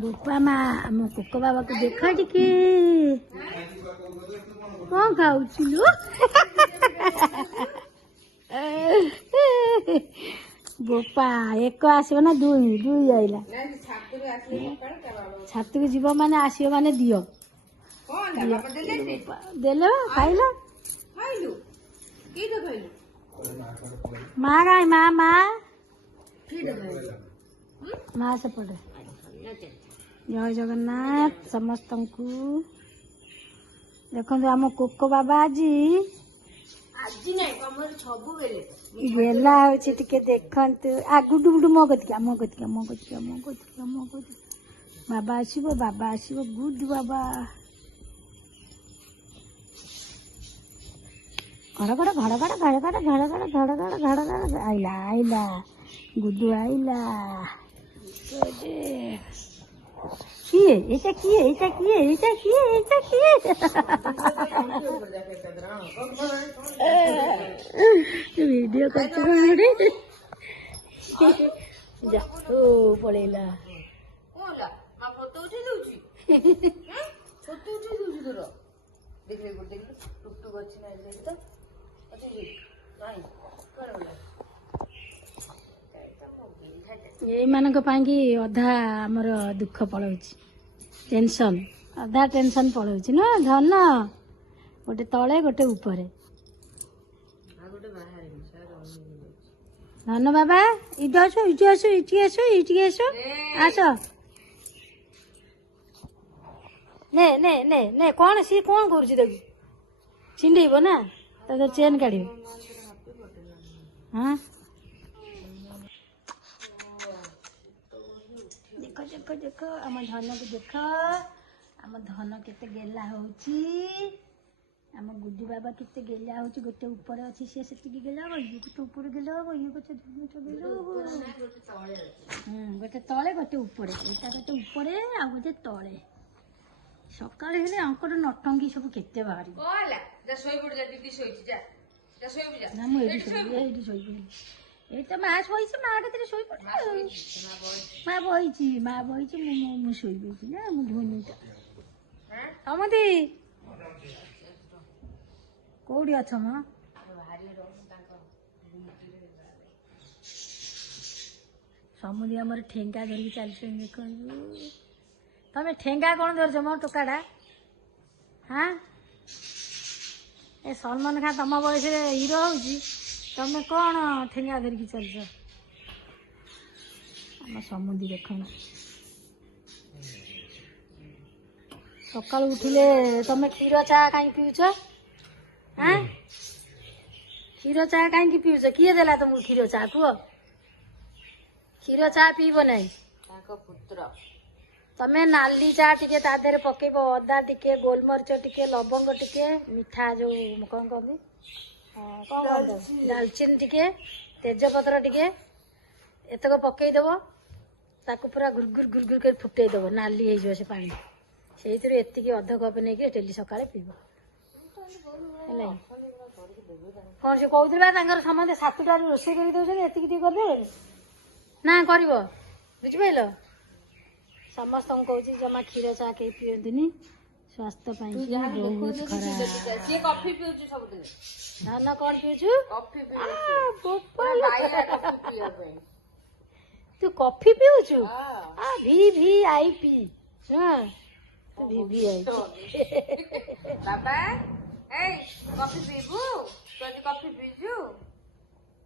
बोपा माँ आम कोको बाबा को देख टिके कौन खाऊ बोपा एक आसब ना दुई दुई आइला छात को जीव माने आसब माने दियो देले खाइल माँ गाय माँ माँ माँ से पड़े जय जगन्नाथ समस्त को देखो आम कोको बाबा आज गेला होची टिके देखंतु आ गुडु गुडु मो गतिका मो गतिका मो गतिका मो गतिका मो गतिका बाबा आसीबो गुड बाबा घड़ घड़ घड़ घड़ घड़ घड़ घड़ घड़ घड़ घड़ घड़ घड़ आइला आइला गुडु आइला किए এটা किए এটা किए এটা किए এটা किए वीडियो करते रे जा ओ पळेला ओला मा फोटो उठी दउची फोटो उठी दउची तोर देख ले देख टुक टुक अछि ना देख तो अछि नाही करला ये मानक पाई अधा आमर दुख पड़ाऊँ टेंशन अधा टेंशन पड़ाऊँ ना धन गोटे तले गोटे ऊपर धन बाबा इटी आसो इटी आसो इटी आसो इटी आसो आस ने ने ने ने कौन सी कौन कर छिंडेब ना तो चेन काढ़ हाँ देख देख आम धन को देख आम धन केते गेला होची आम गुड्डी बाबा केते गेला होची गोटे ऊपर अछि से सेति गेला हो ये गोटे ऊपर गेला हो ये गोटे धन गेला हो गोटे तळे गोटे ऊपर एटा गोटे ऊपर आ गोटे तळे सकाळ हेले अंकर नटंगी सब केते बाहरी कोला जा सोई पड़ जा दीदी सोईची जा जा सोई जा ना मु एडी सोई पड़ी ये तो माँ शोई माँ के शोई पड़े माँ बही मु शोई ना मु धोनी समती कौड़ी अछ माँ समुदी आम ठेंगा धरिकी चलते देख तमें ठेंगा कौन धरछ मो टोकाटा हाँ ए सलमान खान तम बयस हिरो हूँ तमें कौन ठेंगा धरिकी चलछ आम समुदी देख सकाल उठिले तमें क्षीर चा कहीं पीउछ हाँ क्षीर चा कहीं पीउछ किए देला तुमको क्षीर चा कुह क्षीर चा पीब ना पुत्र तमें नाली चा टिके ता देहरे पकेब अदा टिके गोलमरीच टिके लवंग टिके मीठा जो कौन कहते दालचीनी टिके तेजपत्र टिके एतक पकईदेव ताकू पूरा गुरगुर गुरगुर कर फुटेदेव नाली हो से पानी से एतिकी अध कप नहीं डेली सकाଳେ पीब कौन से कहते समझे 7 रोषे कर करदे ना कर बुझिपाल समस्त कहूँ जमा क्षीर चा कहीं पिंतुनि स्वास्थ्य बहुत खराब धन कौन पीचु तू कॉफी पीउचु VVIP हाँ VVIP बाबा ए कॉफी पीबू तू कॉफी पीजु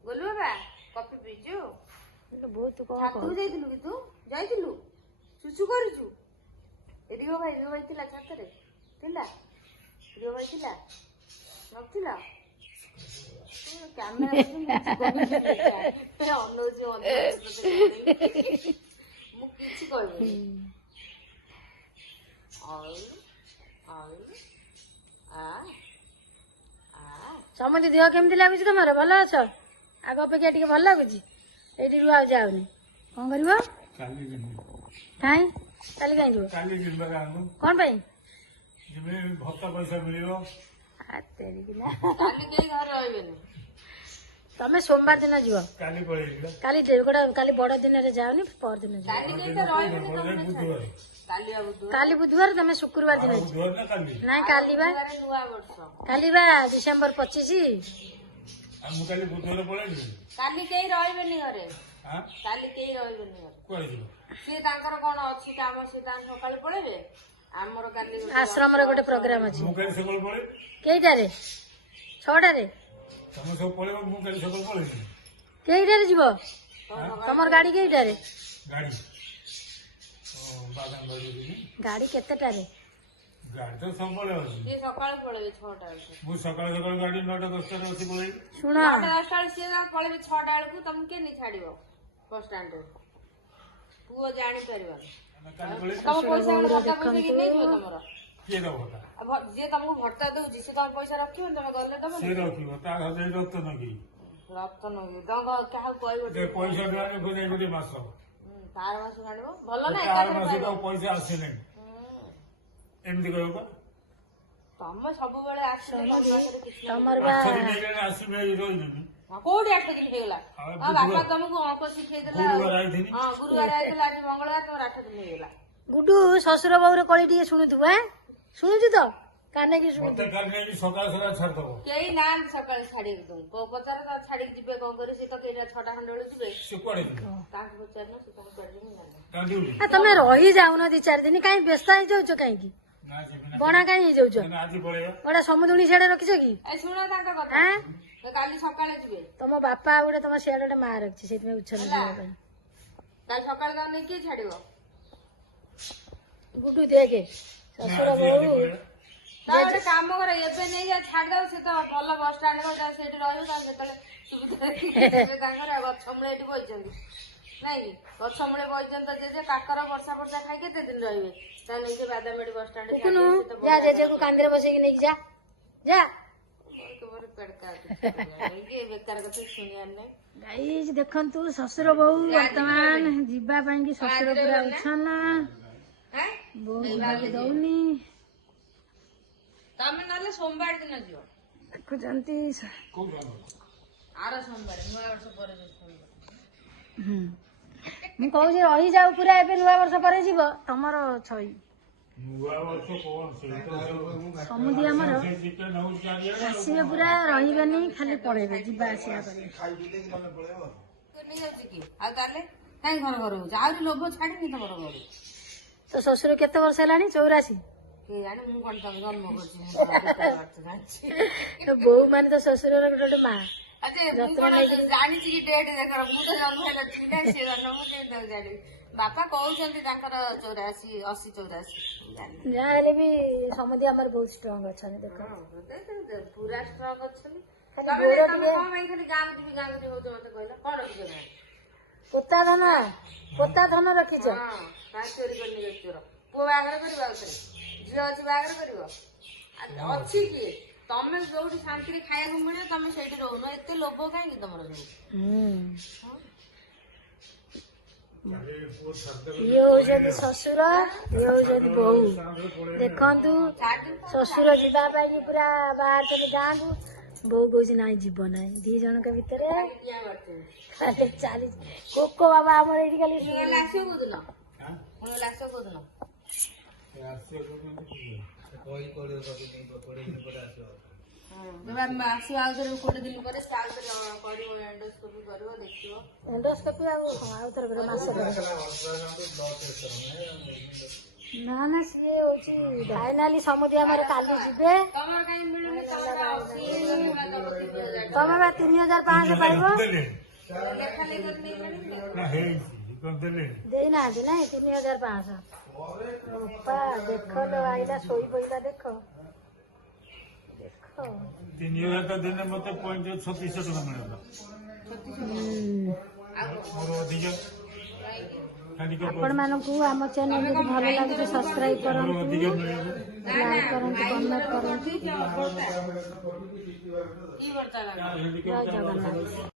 बोलू बाबा कॉफी पीजु बहुत कौन तू जाइलु कि तू जाइलु सुसु करूचु रियो भाई थिला छाତରେ थिला रियो भाई थिला नथिला कैमरा अनौज मु किछि कहबे समझ देह केमती लगुच तुम भल अच आग अपेक्षा टे भल लगुच ये रुआ जाऊनी कौन कर कहीं काली कहीं जीव कौन पाई भत्ता पैसा मिल ତମେ ସୋମବାର ଦିନ ଯିବ। କାଲି ପଳେଇଲି କାଲି ବଡ ଦିନରେ ଯାଅନି, ପରଦିନ ଯିବ। କାଲି ବୁଧବାର, ତମେ ଶୁକ୍ରବାର ଦିନ ଯିବ। ନାଇଁ କାଲି ବା ଡିସେମ୍ବର 25। ମୁଁ କାଲି ବୁଧବାର ପଳେଇଲି। କାଲି କେହି ରହିବେନି ଘରେ, କାଲି କେହି ରହିବେନି ଘରେ। ସିଏ ତାଙ୍କର କଣ ଅଛି କାମ, ସିଏ ତାଙ୍କ ସକାଳେ ପଳେଇବେ। ଆମର କାଲି ଆଶ୍ରମରେ ଗୋଟେ ପ୍ରୋଗ୍ରାମ ଅଛି। ମୁଁ କାଲି ସକାଳେ ପଳେଇ। କେଇଟାରେ? 6ଟାରେ। ତମେ ସବୁ ପଳେଇବ, ମୁଁ କାଲି ସକାଳେ ପଳେଇବି। କେଇଟାରେ ଯିବ? ତମର ଗାଡି କେଇଟାରେ? ଗାଡି ବାଦାମ ଗାଡି କେତେଟାରେ? ଗାଡି ତ ସବୁବେଳେ ଅଛି। ସିଏ ସକାଳେ ପଳେଇବେ 6ଟା ବେଳକୁ। ମୁଁ ସକାଳେ ଗାଡି 9ଟା 10ଟାରେ ଅଛି ପଳେଇବି। ଶୁଣ 9ଟା 10ଟା ବେଳେ ସିଏ ପଳେଇବେ 6ଟା ବେଳକୁ। ତମକୁ କିଏ ନେଇ ଛାଡିବ ବସଷ୍ଟାଣ୍ଡରେ? ପୁଅ ଜାଣିପାରିବନି। ତମ ପଇସା ଭତ୍ତା ପଇସା କିଏ ନେଇଯିବ ତମର? କିଏ ଦବ ଭତ୍ତା? ଯିଏ ତମକୁ ଭତ୍ତା ଦଉଛି ସେ ତମ ପଇସା ରଖିବନି, ତମେ ଗଲେ ତମ ସିଏ ରଖିବ, ତା ଘରେ ରକ୍ତ ନଗେଇ ରକ୍ତ ନଗେଇ ତମ କାହାକୁ କହିବ ପଇସା ଗୋଟେ ଗୋଟେ ମାସ ତାର ମାସ ଜାଣିବ ଭଲ ନା। ପଇସା ଆସିନାହିଁ ଏମିତି କହିବ ବା। ତମେ ସବୁବେଳେ ତମର ଆସିବେ ରହିଲେନି। କୋଉଠି 8 ଦିନ ହେଇଗଲା? ବାପା ତମକୁ ଅଙ୍କ ଶିଖେଇଦେଲା। ଗୁରୁବାର ଆଇଥିଲା, ଆଜି ମଙ୍ଗଳବାର, ତମର 8 ଦିନ ହେଇଗଲା। ଗୁଡୁ ଶ୍ୱଶୁର ବୋଉର କଳି ଟିକେ ଶୁଣୁଥିବୁ। ଶୁଣୁଛୁ ତ? କାନେକି ଶୁଣୁଛୁ? ସକାଳେ ଛାଡିଦବ। କେହି ନାହାନ୍ତି ସକାଳେ ଛାଡିକି ତମକୁ ପଚାର, ଛାଡିକି ଯିବେ କଣ କରିବେ? ସେ ତ କେଇଟା 6ଟା ଖଣ୍ଡେ ବେଳକୁ ଯିବେ। ତାଙ୍କୁ ପଚାରିନ, ସେ ତମକୁ ଛାଡିଦେବେ। ତମେ ରହି ଯାଉନ 2-4 ଦିନ, କାହିଁ ବ୍ୟସ୍ତ ହେଇଯାଉଛ? କାହିଁକି ବଣା କାହିଁ ହେଇଯାଉଛ? ଗୋଟେ ସମୁଦୁଣୀ ସିଆଡେ ରଖିଛ କି? ଶୁଣ ତାଙ୍କ କଥା, କାଲି ସକାଳେ ଯିବେ। ତମ ବାପା ଗୋଟେ ତମ ସିଆଡେ ଗୋଟେ ମା ରଖିଛି, ସେଇଥିପାଇଁ ଉଚ୍ଛନ ଯିବା ପାଇଁ। କାଲି ସକାଳେ ତମେ ନେଇ କିଏ ଛାଡିବ? ଗୁଟୁ ଦେଖେ ଶ୍ୱଶୁର ବୋଉ ଗୋଟେ କାମ କର, ଏବେ ନେଇ ଛାଡିଦବ। ସେ ତ ଭଲ ବସଷ୍ଟାଣ୍ଡ ସେଇଠି ରହିବ। ତାହେଲେ ଯେତେବେଳେ ସୁବିଧା ତାଙ୍କର ଗଛ ମୂଳେ ଏଠି ବଇଛନ୍ତି ନାଇଁ କି? ଗଛ ମୂଳେ ବଇଛନ୍ତି ତ ଜେଜେ କାକର ବର୍ଷା ଖାଇ କେତେ ଦିନ ରହିବେ? ତାହେଲେ ନେଇକି ବାଦାମବାଡି ବସଷ୍ଟାଣ୍ଡ ଯା, ଜେଜେକୁ କାନ୍ଧରେ ବସେଇକି ନେଇକି ଯା। ବେକାର କଥା ଶୁଣିବାର ନାହିଁ। ଗାଇଜ ଦେଖନ୍ତୁ, ଶ୍ୱଶୁର ବୋଉ ବର୍ତ୍ତମାନ ଯିବା ପାଇଁ କି ଶ୍ୱଶୁର ପୁରା ଉଚ୍ଛନ୍ନ, ବୋଉ ଯିବାକୁ ଦଉନି। ତମେ ନହେଲେ ସୋମବାର ଦିନ ଯିବ। ଦେଖୁଛନ୍ତି ଆର ସୋମବାର, ନୂଆ ବର୍ଷ ପରେ। ମୁଁ କହୁଛି ରହିଯାଉ ପୁରା, ଏବେ ନୂଆ ବର୍ଷ ପରେ ଯିବ। ତମର ଛଇ ସମୁଦି ଆମର ଆସିବେ, ପୁରା ରହିବେନି, ଖାଲି ପଳେଇବେ, ଯିବା ଆସିବା କରିବେ। ଆଉ ତାହେଲେ କାଇଁ ଘର ଘର ହଉଛି? ଆହୁରି ଲୋଭ ଛାଡିନି ତମର ଘରେ। ତ ଶ୍ୱଶୁର କେତେ ବର୍ଷ ହେଲାଣି? 84। ମୁଁ କଣ ତମେ ଜନ୍ମ କରୁଛି? ବୋଉ ମାନେ ତ ଶ୍ୱଶୁରର ଗୋଟେ ମା। ଜାଣିଛି କି ଡେଟ୍ ଦେଖ, ମୁଁ ତ ଜନ୍ମ ହେଲା ସେ ଜନ୍ମ, ମୁଁ କେମିତି ଜାଣିବି? ବାପା କହୁଛନ୍ତି ତାଙ୍କର 84, 80, 84। ଯାହା ହେଲେ ବି ସମୁଦି ଆମର ବହୁତ ଷ୍ଟ୍ରଙ୍ଗ ଅଛନ୍ତି। ଦେଖ ପୁରା ଷ୍ଟ୍ରଙ୍ଗ ଅଛନ୍ତି। ଖାଲି ଗାଁକୁ ହଉଛ ମତେ କହିଲ କଣ ରଖିଛ? ପୋତା ଧନ ରଖିଛ। ଚୋରି କରି ନେଇ ଚୋର। ପୁଅ ବାହାଘର କରିବ, ଆଉ ଝିଅ ଅଛି ବାହାଘର କରିବ? ଅଛି କିଏ? ତମେ ଯୋଉଠି ଶାନ୍ତିରେ ଖାଇବାକୁ ମିଳିବ ତମେ ସେଇଠି ରହୁନ। ଏତେ ଲୋଭ କାହିଁକି ତମର ସବୁ? ଇଏ ହଉଛନ୍ତି ଶ୍ୱଶୁର, ଇଏ ହଉଛନ୍ତି ବୋଉ। ଦେଖନ୍ତୁ ଶ୍ୱଶୁର ଯିବା ପାଇଁ ପୁରା ବାହାରିଛନ୍ତି ଗାଁକୁ, ବୋଉ କହୁଛି ନାଇଁ ଯିବ ନାହିଁ। 2 ଜଣଙ୍କ ଭିତରେ ଖାଲି ଚାଲିଛି। କୋକ ବାବା ଆମର ଏଇଠି ଖାଲି ଆସିବ କୋଉଦିନ? ଆସିବ କୋଉଦିନ? ଆସିବ ଆଉ ଥରେ 20 ଦିନ ପରେ। କରିବ ଏଣ୍ଡୋସ୍କୋପି, କରିବ ଦେଖିବ। ଏଣ୍ଡୋସ୍କୋପି ଆଉ ଥରେ କରିବ, ମାସେ କରିବ। ନା ସିଏ ହଉଛି ଫାଇନାଲି ସମୁଦି ଆମର କାଲି ଯିବେ। ତମର କାହିଁ ମିଳୁନି? ତମେ ବା 3500 ପାଇବ। ଦେଇନାହାନ୍ତି ନାଇଁ 3500। ଦେଖ ଲୋ ଆଇଲା, ଶୋଇ ପଇଲା। ଦେଖ 3000 ତ ଦିନେ ମତେ 3600 ଟଙ୍କା ମିଳିବ। ଆପଣ ମାନଙ୍କୁ ଆମ ଚ୍ୟାନେଲ ଯଦି ଭଲ ଲାଗୁଛି ସବସ୍କ୍ରାଇବ କରନ୍ତୁ, ଲାଇକ୍ କରନ୍ତୁ, କମେଣ୍ଟ କରନ୍ତୁ। ଜୟ ଜଗନ୍ନାଥ।